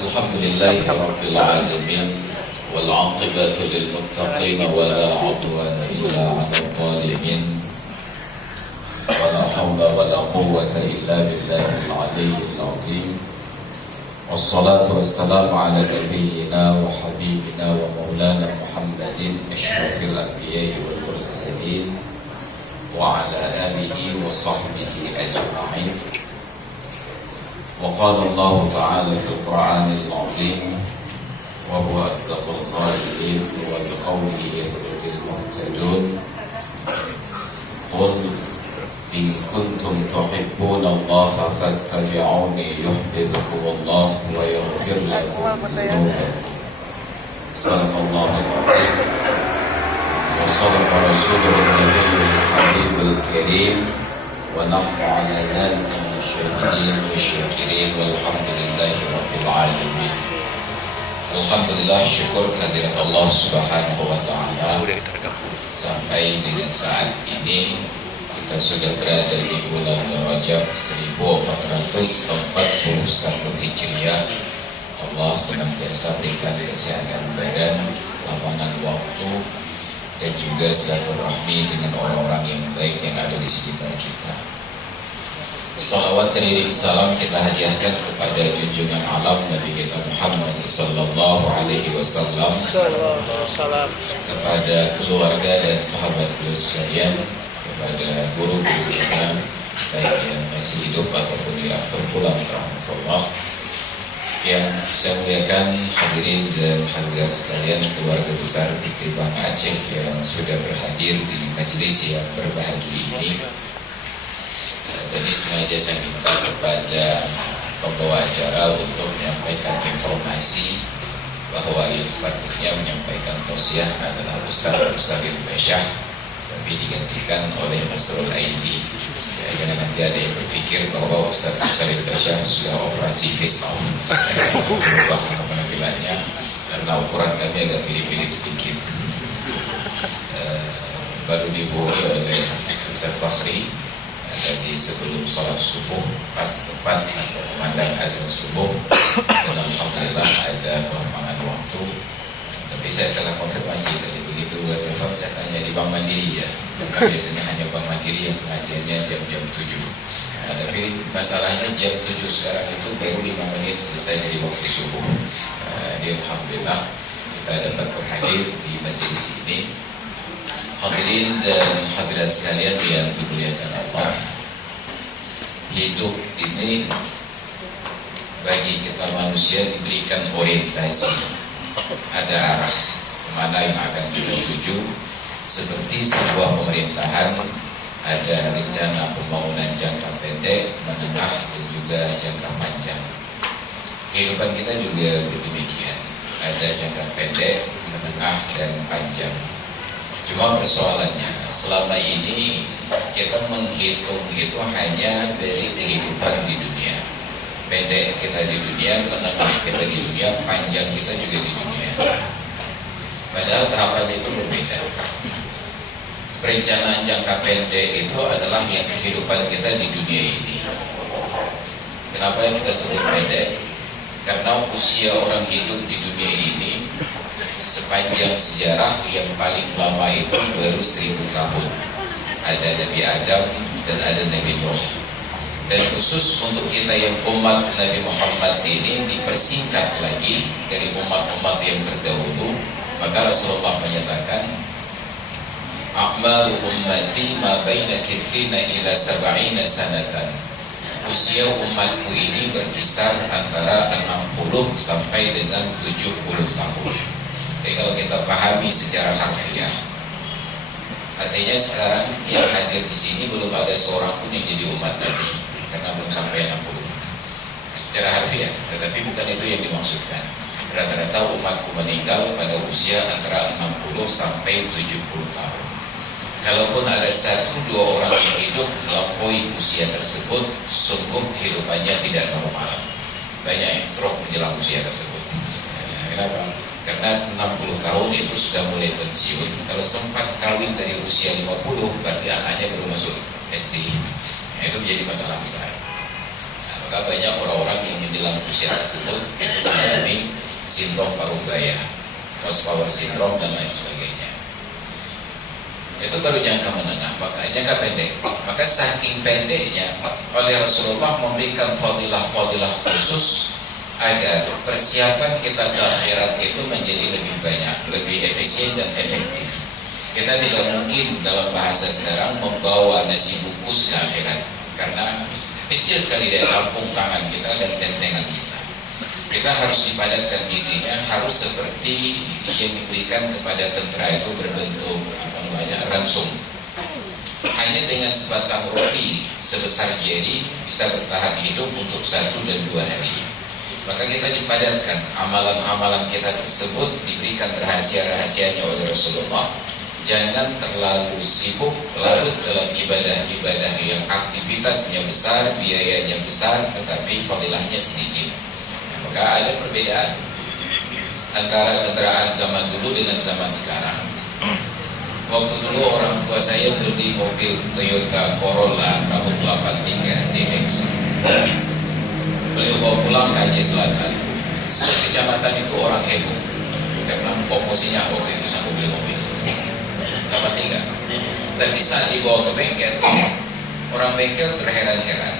الحمد لله رب العالمين والعاقبة للمتقين ولا عدوان إلا على الظالمين ولا حول ولا قوة إلا بالله العلي العظيم والصلاة والسلام على نبينا وحبيبنا ومولانا محمد أشرف الأنبياء والمرسلين وعلى آله وصحبه أجمعين. وقال الله تعالى في القرآن العظيم وهو أصدق القائلين وبقوله يهتدي المهتدون قل إن كنتم تحبون الله فاتبعوني يحببكم الله ويغفر لكم ذنوبكم. صدق الله العظيم وصدق رسوله النبي الحبيب الكريم ونحن على ذلك من الشاهدين والشاكرين والحمد لله رب العالمين. Alhamdulillah, syukur kehadiran Allah Subhanahu wa Ta'ala. Sampai dengan saat ini kita sudah berada di bulan Rajab 1441 Hijriah. Allah senantiasa berikan kesehatan badan, lapangan waktu, dan juga silaturahmi dengan orang-orang yang baik yang ada di sekitar kita. Salawat dan iring salam kita hadiahkan kepada junjungan alam Nabi kita Muhammad sallallahu alaihi wasallam, kepada keluarga dan sahabat beliau sekalian, kepada guru-guru kita baik yang masih hidup ataupun yang berpulang ke rahmatullah. Yang saya muliakan hadirin dan hadirat sekalian, keluarga besar di Bangka Aceh yang sudah berhadir di majelis yang berbahagia ini. Jadi sengaja saya minta kepada pembawa acara untuk menyampaikan informasi bahwa yang sepatutnya menyampaikan tausiah adalah Ustaz Salim Basyah, tapi digantikan oleh Masrul Aidi. Ya, jangan nanti ada yang berpikir bahwa Ustaz Salim Basyah sudah operasi face off, berubah penampilannya karena ukuran kami agak mirip-mirip sedikit. Baru dibuat oleh Ustaz Fakhri tadi sebelum sholat subuh, pas tepat sampai memandang azan subuh, dan alhamdulillah ada pengembangan waktu. Tapi saya salah konfirmasi tadi, begitu telepon saya tanya di Bank Mandiri ya, karena biasanya hanya Bank Mandiri yang pengajiannya jam 7. Nah, tapi masalahnya jam 7 sekarang itu baru 5 menit selesai dari waktu subuh. Jadi alhamdulillah kita dapat berhadir di majelis ini. Hadirin dan hadirat sekalian yang dimuliakan Allah, hidup ini bagi kita manusia diberikan orientasi, ada arah kemana yang akan kita tuju. Seperti sebuah pemerintahan, ada rencana pembangunan jangka pendek, menengah, dan juga jangka panjang. Kehidupan kita juga demikian, ada jangka pendek, menengah, dan panjang. Cuma persoalannya, selama ini kita menghitung itu hanya dari kehidupan di dunia. Pendek kita di dunia, menengah kita di dunia, panjang kita juga di dunia. Padahal tahapan itu berbeda. Perencanaan jangka pendek itu adalah yang kehidupan kita di dunia ini. Kenapa yang kita sebut pendek? Karena usia orang hidup di dunia ini sepanjang sejarah yang paling lama itu baru 1000 tahun. Ada Nabi Adam dan ada Nabi Nuh. Dan khusus untuk kita yang umat Nabi Muhammad ini dipersingkat lagi dari umat-umat yang terdahulu. Maka Rasulullah menyatakan, "A'malu ummati ma baina sittina ila sab'ina sanatan." Usia umatku ini berkisar antara 60 sampai dengan 70 tahun. Jadi kalau kita pahami secara harfiah, artinya sekarang yang hadir di sini belum ada seorang pun yang jadi umat Nabi, karena belum sampai 60 secara harfiah. Tetapi bukan itu yang dimaksudkan. Rata-rata umatku meninggal pada usia antara 60 sampai 70 tahun. Kalaupun ada 1-2 orang yang hidup melampaui usia tersebut, sungguh kehidupannya tidak normal. Banyak yang stroke menjelang usia tersebut. Kenapa? Karena 60 tahun itu sudah mulai pensiun. Kalau sempat kawin dari usia 50, berarti anaknya baru masuk SD. Itu menjadi masalah besar. Maka banyak orang-orang yang menjelang usia tersebut mengalami sindrom paruh baya, post power syndrome dan lain sebagainya. Itu baru jangka menengah, maka jangka pendek. Maka saking pendeknya oleh Rasulullah memberikan fadilah-fadilah khusus agar persiapan kita ke akhirat itu menjadi lebih banyak, lebih efisien dan efektif. Kita tidak mungkin dalam bahasa sekarang membawa nasi bungkus ke akhirat, karena kecil sekali dari lampung tangan kita dan tentengan kita. Kita harus dipadatkan gizinya, harus seperti yang diberikan kepada tentara itu berbentuk ransum. Hanya dengan sebatang roti sebesar jari bisa bertahan hidup untuk 1 dan 2 hari. Maka kita dipadatkan, amalan-amalan kita tersebut diberikan rahasia-rahasianya oleh Rasulullah. Jangan terlalu sibuk larut dalam ibadah-ibadah yang aktivitasnya besar, biayanya besar, tetapi fadilahnya sedikit. Maka ada perbedaan antara kendaraan zaman dulu dengan zaman sekarang. Waktu dulu orang tua saya beli mobil Toyota Corolla tahun 83 DX. Beliau bawa pulang ke Aceh Selatan. Sekecamatan itu orang heboh karena promosinya waktu itu sanggup beli mobil. Dapat 3. Tapi saat dibawa ke bengkel, orang bengkel terheran-heran.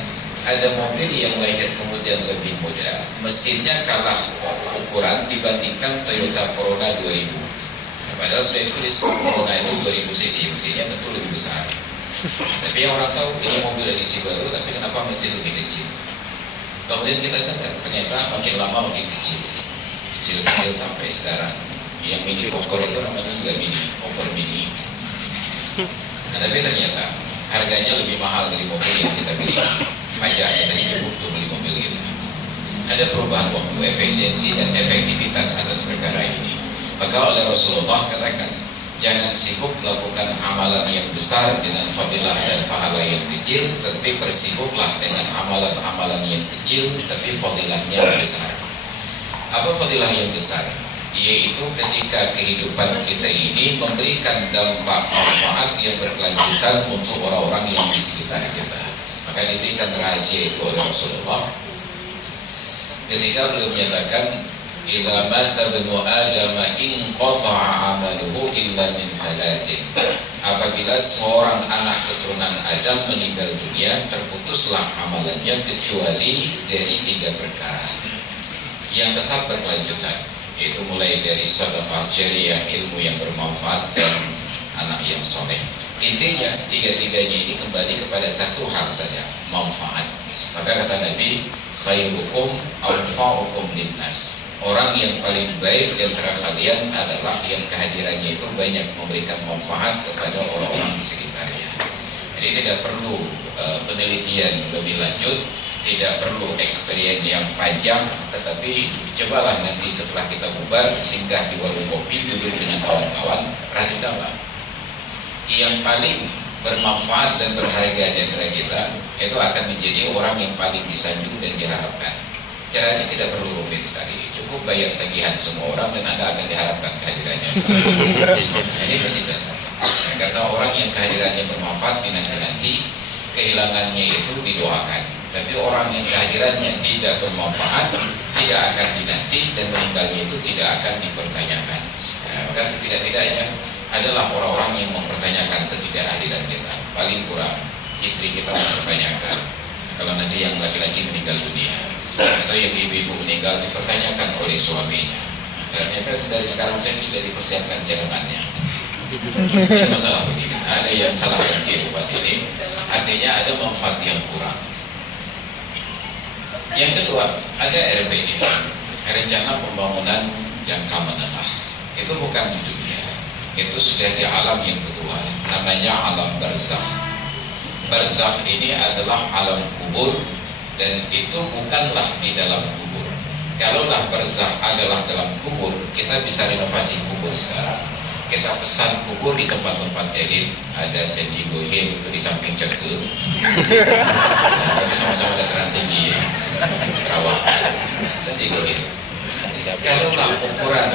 Ada mobil yang lahir kemudian lebih muda, mesinnya kalah ukuran dibandingkan Toyota Corolla 2000. Padahal saya tulis Corona itu 2000 cc, mesinnya tentu lebih besar. Tapi yang orang tahu ini mobil edisi baru, tapi kenapa mesin lebih kecil? Kemudian kita sadar ternyata makin lama makin kecil sampai sekarang. Yang mini Cooper itu namanya juga mini Cooper mini. Nah, tapi ternyata harganya lebih mahal dari mobil yang kita miliki. Pajaknya saja cukup untuk beli mobil itu. Ada perubahan waktu, efisiensi dan efektivitas atas perkara ini. Maka oleh Rasulullah katakan, jangan sibuk melakukan amalan yang besar dengan fadilah dan pahala yang kecil, tetapi bersibuklah dengan amalan-amalan yang kecil, tapi fadilahnya besar. Apa fadilah yang besar? Yaitu ketika kehidupan kita ini memberikan dampak manfaat yang berkelanjutan untuk orang-orang yang di sekitar kita. Maka diberikan rahasia itu oleh Rasulullah ketika beliau menyatakan, idza mata ibnu Adam inqata'a amaluhu illa min thalathin. Apabila seorang anak keturunan Adam meninggal dunia, terputuslah amalannya kecuali dari 3 perkara yang tetap berkelanjutan, yaitu mulai dari sedekah jariyah, ilmu yang bermanfaat, dan anak yang soleh. Intinya 3-tiganya ini kembali kepada satu hal saja, manfaat. Maka kata Nabi, khairukum anfa'ukum linnas. Orang yang paling baik di antara kalian adalah yang kehadirannya itu banyak memberikan manfaat kepada orang-orang di sekitarnya. Jadi tidak perlu penelitian lebih lanjut, tidak perlu experience yang panjang, tetapi cobalah nanti setelah kita bubar singgah di warung kopi, duduk dengan kawan-kawan, perhatikanlah yang paling bermanfaat dan berharga di antara kita itu akan menjadi orang yang paling disanjung dan diharapkan. Caranya tidak perlu rumit sekali, cukup bayar tagihan semua orang dan Anda akan diharapkan kehadirannya. Nah, ini pasti besar. Nah, karena orang yang kehadirannya bermanfaat nanti kehilangannya itu didoakan. Tapi orang yang kehadirannya tidak bermanfaat tidak akan dinanti dan meninggalnya itu tidak akan dipertanyakan. Nah, maka setidak-tidaknya adalah orang-orang yang mempertanyakan ketidakhadiran kita. Paling kurang istri kita mempertanyakan. Nah, kalau nanti yang laki-laki meninggal dunia atau yang ibu-ibu meninggal dipertanyakan oleh suaminya. Ternyata dari sekarang saya sudah dipersiapkan cadangannya. Ini masalah begini. Ada yang salah dalam kehidupan ini, artinya ada manfaat yang kurang. Yang kedua, ada RPJ, rencana pembangunan jangka menengah. Itu bukan di dunia, itu sudah di alam yang kedua, namanya alam barzakh. Barzakh ini adalah alam kubur, dan itu bukanlah di dalam kubur. Kalaulah barzakh adalah dalam kubur, kita bisa renovasi kubur sekarang. Kita pesan kubur di tempat-tempat elit, ada San Diego Hill itu di samping Ceke. Tapi sama-sama dataran tinggi ya, Kerawang, San Diego Hill. Kalaulah ukuran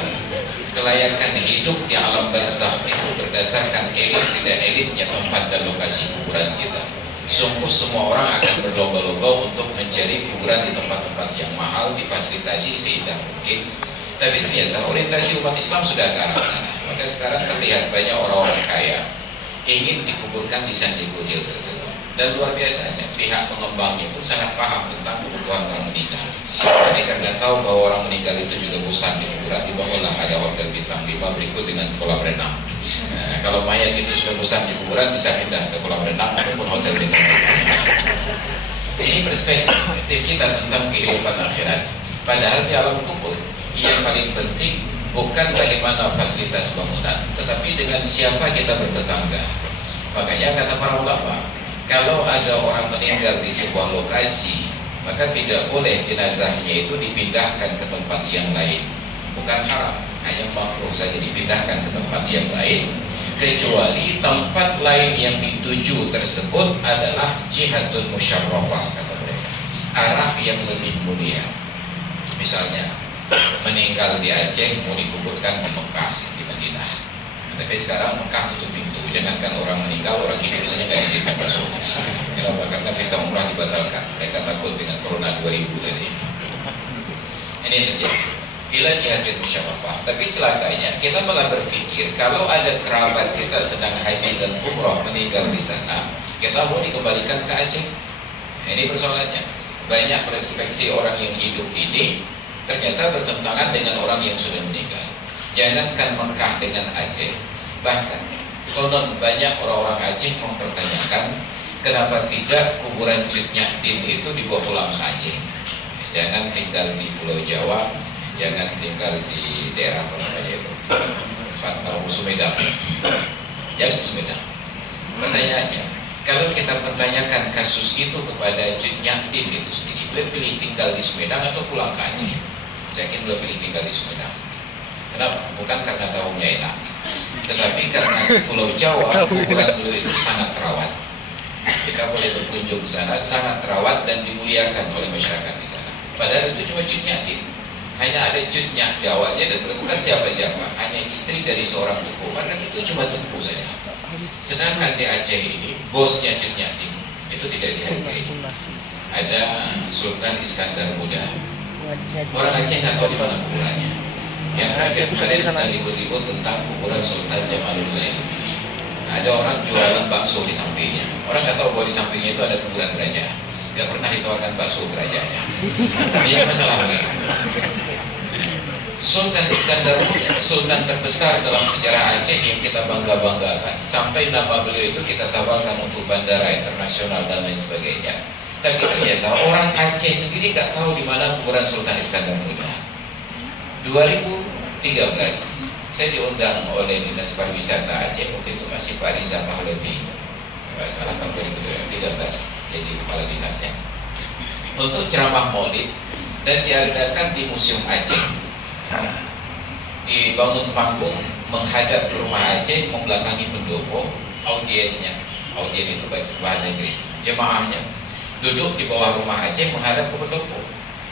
kelayakan hidup di alam barzakh itu berdasarkan elit tidak elitnya tempat dan lokasi kuburan kita, Sungguh semua orang akan berlomba-lomba untuk mencari kuburan di tempat-tempat yang mahal, difasilitasi seindah mungkin. Tapi ternyata orientasi umat Islam sudah ke arah sana. Maka sekarang terlihat banyak orang-orang kaya ingin dikuburkan di San Diego Hill tersebut. Dan luar biasanya pihak pengembangnya pun sangat paham tentang kebutuhan orang meninggal. Jadi karena tahu bahwa orang meninggal itu juga bosan di kuburan, dibangunlah ada hotel bintang 5 berikut dengan kolam renang. Nah, kalau mayat itu sudah bosan di kuburan, bisa pindah ke kolam renang ataupun hotel bintang 5. Ini perspektif kita tentang kehidupan akhirat. Padahal di alam kubur yang paling penting bukan bagaimana fasilitas bangunan, tetapi dengan siapa kita bertetangga. Makanya kata para ulama, kalau ada orang meninggal di sebuah lokasi, maka tidak boleh jenazahnya itu dipindahkan ke tempat yang lain. Bukan haram, hanya makruh saja dipindahkan ke tempat yang lain, kecuali tempat lain yang dituju tersebut adalah jihadun musyarrafah, kata mereka, arah yang lebih mulia. Misalnya meninggal di Aceh mau dikuburkan di Mekah, di Madinah. Tapi sekarang Mekah tutup pintu. Jangankan orang meninggal, orang hidup saja nggak diizinkan masuk. Kenapa? Karena visa umrah dibatalkan. Mereka takut dengan corona 2000 tadi. Ini terjadi. Bila jihadin musyarrafah. Tapi celakanya kita malah berpikir kalau ada kerabat kita sedang haji dan umrah meninggal di sana, kita mau dikembalikan ke Aceh. Ini persoalannya. Banyak perspektif orang yang hidup ini ternyata bertentangan dengan orang yang sudah meninggal. Jangankan Mekah dengan Aceh, bahkan konon banyak orang-orang Aceh mempertanyakan kenapa tidak kuburan Cut Nyak-Din itu dibawa pulang ke Aceh. Jangan tinggal di Pulau Jawa, jangan tinggal di daerah apa namanya itu, Sumedang. Jangan Sumedang. Pertanyaannya, kalau kita pertanyakan kasus itu kepada Cut Nyak-Din itu sendiri, beliau pilih tinggal di Sumedang atau pulang ke Aceh? Saya yakin beliau pilih tinggal di Sumedang. Kenapa? Bukan karena tahunya enak, tetapi karena di Pulau Jawa kuburan beliau itu sangat terawat. Kita boleh berkunjung ke sana, sangat terawat dan dimuliakan oleh masyarakat di sana. Padahal itu cuma Cut Nyak-Din, hanya ada Cut Nyak di awalnya dan bukan siapa-siapa, hanya istri dari seorang tuku. Padahal itu cuma tuku saja. Sedangkan di Aceh ini bosnya Cut Nyak-Din itu tidak dihargai. Ada Sultan Iskandar Muda. Orang Aceh nggak tahu di mana kuburannya. Yang terakhir kemarin sedang ribut-ribut tentang kuburan Sultan Jamaluddin. Ada orang jualan bakso di sampingnya. Orang nggak tahu bahwa di sampingnya itu ada kuburan raja. Nggak pernah ditawarkan bakso ke rajanya. Ini masalahnya. Sultan Iskandar Muda, sultan terbesar dalam sejarah Aceh yang kita bangga-banggakan. Sampai nama beliau itu kita tawarkan untuk bandara internasional dan lain sebagainya. Tapi ternyata orang Aceh sendiri nggak tahu di mana kuburan Sultan Iskandar Muda. 2013 saya diundang oleh Dinas Pariwisata Aceh, waktu itu masih Pak Riza Pahlavi, nggak salah tahun 2013 jadi kepala dinasnya, untuk ceramah Maulid dan diadakan di Museum Aceh. Dibangun panggung menghadap rumah Aceh, membelakangi pendopo, audiensnya, audien itu bahasa Inggris, jemaahnya duduk di bawah rumah Aceh menghadap ke pendopo.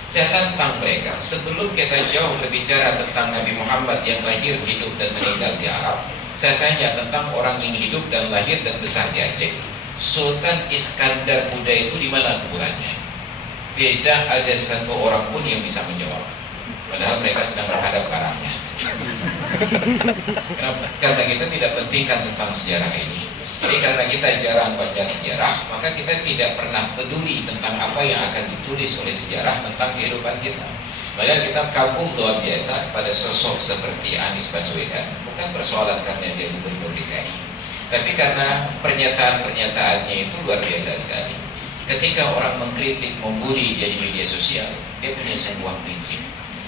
Saya tantang mereka, sebelum kita jauh berbicara tentang Nabi Muhammad yang lahir, hidup dan meninggal di Arab, saya tanya tentang orang yang hidup dan lahir dan besar di Aceh. Sultan Iskandar Muda itu di mana kuburannya? Tidak ada satu orang pun yang bisa menjawab. Padahal mereka sedang berhadap ke arahnya. Karena kita tidak pentingkan tentang sejarah ini. Jadi karena kita jarang baca sejarah, maka kita tidak pernah peduli tentang apa yang akan ditulis oleh sejarah tentang kehidupan kita. Maka kita kagum luar biasa pada sosok seperti Anies Baswedan. Bukan persoalan karena dia gubernur DKI, tapi karena pernyataan-pernyataannya itu luar biasa sekali. Ketika orang mengkritik, membuli dia di media sosial, dia punya sebuah prinsip.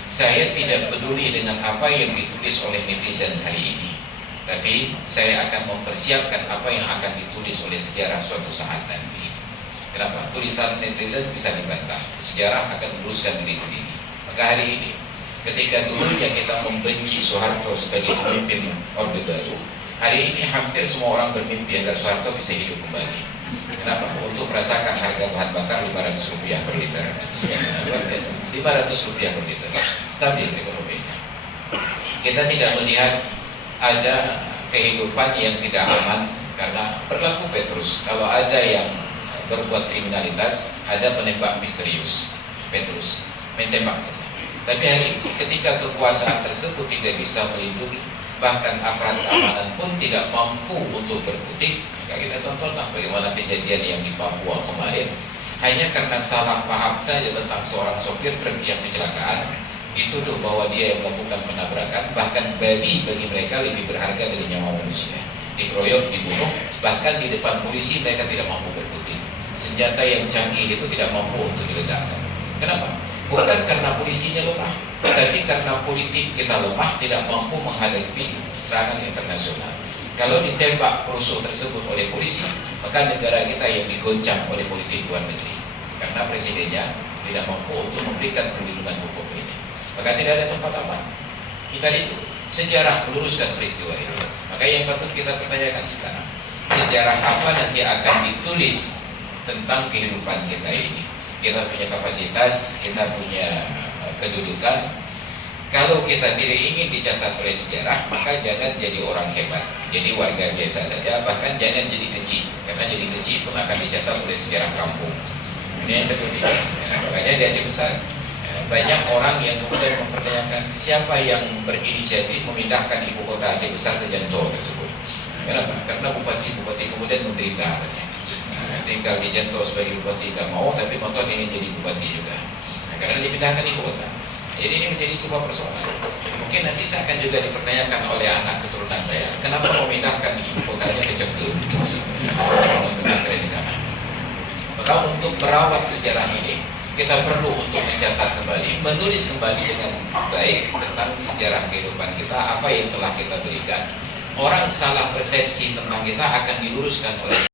Saya tidak peduli dengan apa yang ditulis oleh netizen hari ini, tapi saya akan mempersiapkan apa yang akan ditulis oleh sejarah suatu saat nanti. Kenapa? Tulisan netizen bisa dibantah, sejarah akan meluruskan diri sendiri. Maka hari ini, ketika dulunya kita membenci Soeharto sebagai pemimpin Orde Baru, hari ini hampir semua orang bermimpi agar Soeharto bisa hidup kembali. Kenapa? Untuk merasakan harga bahan bakar Rp500 per liter. Luar biasa, Rp500 per liter. Stabil ekonominya. Kita tidak melihat ada kehidupan yang tidak aman karena berlaku Petrus. Kalau ada yang berbuat kriminalitas, ada penembak misterius, Petrus, main tembak saja. Tapi hari ini ketika kekuasaan tersebut tidak bisa melindungi, bahkan aparat keamanan pun tidak mampu untuk berkutik, maka kita tontonlah bagaimana kejadian yang di Papua kemarin. Hanya karena salah paham saja tentang seorang sopir truk yang kecelakaan, dituduh bahwa dia yang melakukan penabrakan, bahkan babi bagi mereka lebih berharga dari nyawa manusia. Dikeroyok, dibunuh, bahkan di depan polisi mereka tidak mampu berkutik. Senjata yang canggih itu tidak mampu untuk diledakkan. Kenapa? Bukan karena polisinya lemah, tapi karena politik kita lemah, tidak mampu menghadapi serangan internasional. Kalau ditembak perusuh tersebut oleh polisi, maka negara kita yang digoncang oleh politik luar negeri, karena presidennya tidak mampu untuk memberikan perlindungan hukum ini. Maka tidak ada tempat aman. Kita lihat sejarah meluruskan peristiwa itu. Maka yang patut kita pertanyakan sekarang, sejarah apa nanti akan ditulis tentang kehidupan kita ini? Kita punya kapasitas, kita punya kedudukan. Kalau kita tidak ingin dicatat oleh sejarah, maka jangan jadi orang hebat, jadi warga biasa saja, bahkan jangan jadi kecil, karena jadi kecil pun akan dicatat oleh sejarah kampung. Ini yang ketiga. Makanya di Aceh Besar banyak orang yang kemudian mempertanyakan siapa yang berinisiatif memindahkan ibu kota Aceh Besar ke Janto tersebut. Kenapa? Karena bupati kemudian menderita katanya. Tinggal di Janto sebagai bupati tidak mau, tapi kontot ingin jadi bupati juga. Karena dipindahkan ibu kota. Jadi ini menjadi sebuah persoalan. Mungkin nanti saya akan juga dipertanyakan oleh anak keturunan saya, kenapa memindahkan ibu kotanya ke Cengkeu, bangun pesantren di sana. Maka untuk merawat sejarah ini, kita perlu untuk mencatat kembali, menulis kembali dengan baik tentang sejarah kehidupan kita, apa yang telah kita berikan. Orang salah persepsi tentang kita akan diluruskan oleh